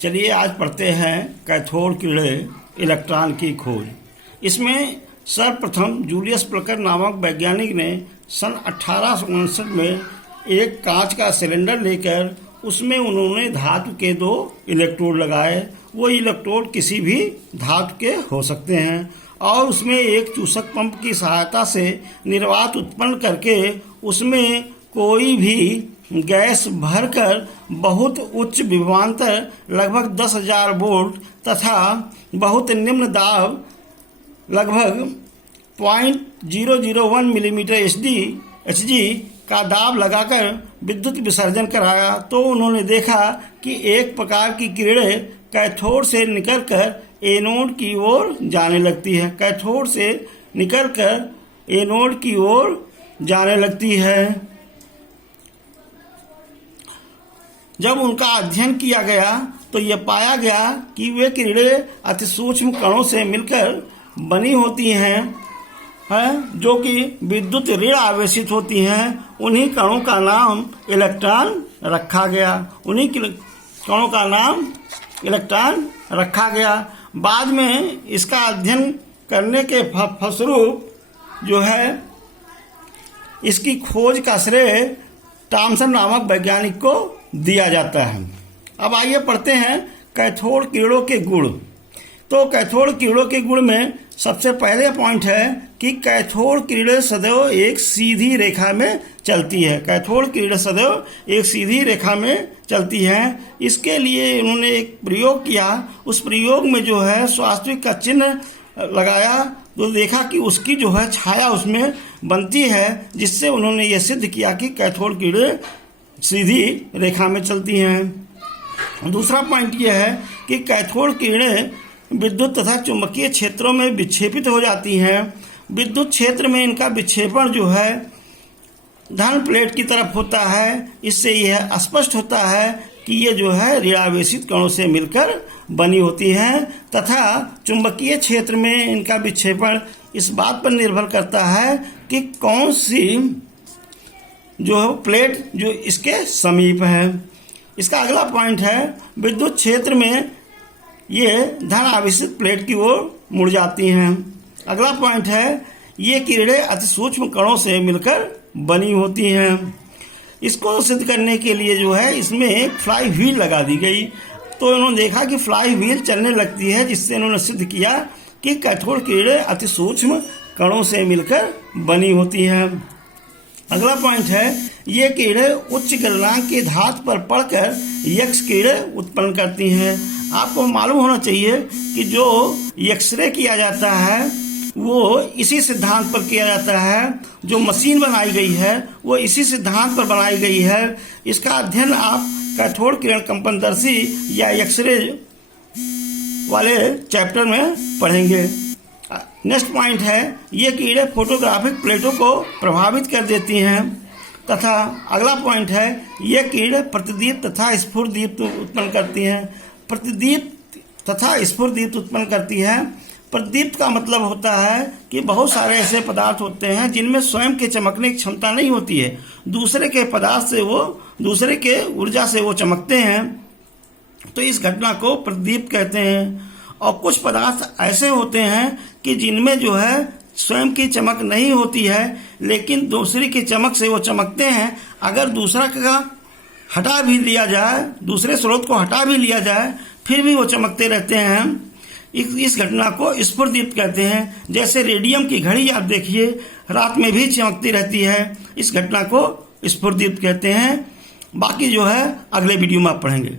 चलिए आज पढ़ते हैं कैथोड किरणें इलेक्ट्रॉन की खोज। इसमें सर्वप्रथम जूलियस प्लकर नामक वैज्ञानिक ने सन 1859 में एक कांच का सिलेंडर लेकर उसमें उन्होंने धातु के 2 इलेक्ट्रोड लगाए। वो इलेक्ट्रोड किसी भी धातु के हो सकते हैं और उसमें एक चूसक पंप की सहायता से निर्वात उत्पन्न करके उसमें कोई भी गैस भरकर बहुत उच्च विभवांतर लगभग 10,000 वोल्ट तथा बहुत निम्न दाब लगभग 0.001 मिलीमीटर एचजी का दाब लगाकर विद्युत विसर्जन कराया तो उन्होंने देखा कि एक प्रकार की किरणें कैथोड से निकलकर एनोड की ओर जाने लगती है। कैथोड से निकलकर एनोड की ओर जाने लगती है। जब उनका अध्ययन किया गया तो यह पाया गया कि वे किरणें अति सूक्ष्म कणों से मिलकर बनी होती हैं जो कि विद्युत ऋण आवेशित होती हैं। उन्हीं कणों का नाम इलेक्ट्रॉन रखा गया। उन्हीं कणों का नाम इलेक्ट्रॉन रखा गया। बाद में इसका अध्ययन करने के फलस्वरूप जो है इसकी खोज का श्रेय थॉमसन नामक वैज्ञानिक को दिया जाता है। अब आइए पढ़ते हैं कैथोड किरणों के गुण। तो कैथोड किरणों के गुण में सबसे पहले पॉइंट है कि कैथोड किरणें सदैव एक सीधी रेखा में चलती है। कैथोड किरणें सदैव एक सीधी रेखा में चलती हैं। इसके लिए उन्होंने एक प्रयोग किया। उस प्रयोग में जो है स्वास्तिक का चिन्ह लगाया तो देखा कि उसकी जो है छाया उसमें बनती है, जिससे उन्होंने ये सिद्ध किया कि कैथोड किरणें सीधी रेखा में चलती हैं। दूसरा पॉइंट यह है कि कैथोड किरणें विद्युत तथा चुंबकीय क्षेत्रों में विक्षेपित हो जाती हैं। विद्युत क्षेत्र में इनका विक्षेपण जो है धन प्लेट की तरफ होता है। इससे यह स्पष्ट होता है कि ये जो है ऋणावेशित कणों से मिलकर बनी होती हैं तथा चुंबकीय क्षेत्र में इनका विक्षेपण इस बात पर निर्भर करता है कि कौन सी जो प्लेट जो इसके समीप है। इसका अगला पॉइंट है विद्युत क्षेत्र में ये धन आवेशित प्लेट की ओर मुड़ जाती हैं। अगला पॉइंट है ये किरणें अति सूक्ष्म कणों से मिलकर बनी होती हैं। इसको सिद्ध करने के लिए जो है इसमें एक फ्लाई व्हील लगा दी गई। तो इन्होंने देखा कि फ्लाई व्हील चलने लगती है, जिससे इन्होंने सिद्ध किया कि कैथोड किरणें अति सूक्ष्म कणों से मिलकर बनी होती हैं। अगला पॉइंट है ये किरणें उच्च गलनांक की धातु पर पड़कर यक्स किरणें उत्पन्न करती हैं। आपको मालूम होना चाहिए कि जो एक्सरे किया जाता है वो इसी सिद्धांत पर किया जाता है। जो मशीन बनाई गई है वो इसी सिद्धांत पर बनाई गई है। इसका अध्ययन आप कैथोड किरण कंपनदर्शी या एक्सरे वाले चैप्टर में पढ़ेंगे। नेक्स्ट पॉइंट है ये किरणें फोटोग्राफिक प्लेटों को प्रभावित कर देती हैं तथा अगला पॉइंट है ये किरणें प्रतिदीप्त तथा स्फुरदीप्त उत्पन्न करती हैं। प्रतिदीप्त तथा स्फुरदीप्त उत्पन्न करती है। प्रतिदीप्त का मतलब होता है कि बहुत सारे ऐसे पदार्थ होते हैं जिनमें स्वयं के चमकने की क्षमता नहीं होती है। दूसरे के पदार्थ से वो दूसरे के ऊर्जा से वो चमकते हैं, तो इस घटना को प्रतिदीप्त कहते हैं। और कुछ पदार्थ ऐसे होते हैं कि जिनमें जो है स्वयं की चमक नहीं होती है, लेकिन दूसरे की चमक से वो चमकते हैं। अगर दूसरा का हटा भी लिया जाए, दूसरे स्रोत को हटा भी लिया जाए, फिर भी वो चमकते रहते हैं। इस घटना को स्फुरदीप्त कहते हैं। जैसे रेडियम की घड़ी आप देखिए, रात में भी चमकती रहती है। इस घटना को स्फुरदीप्त कहते हैं। बाकी जो है अगले वीडियो में आप पढ़ेंगे।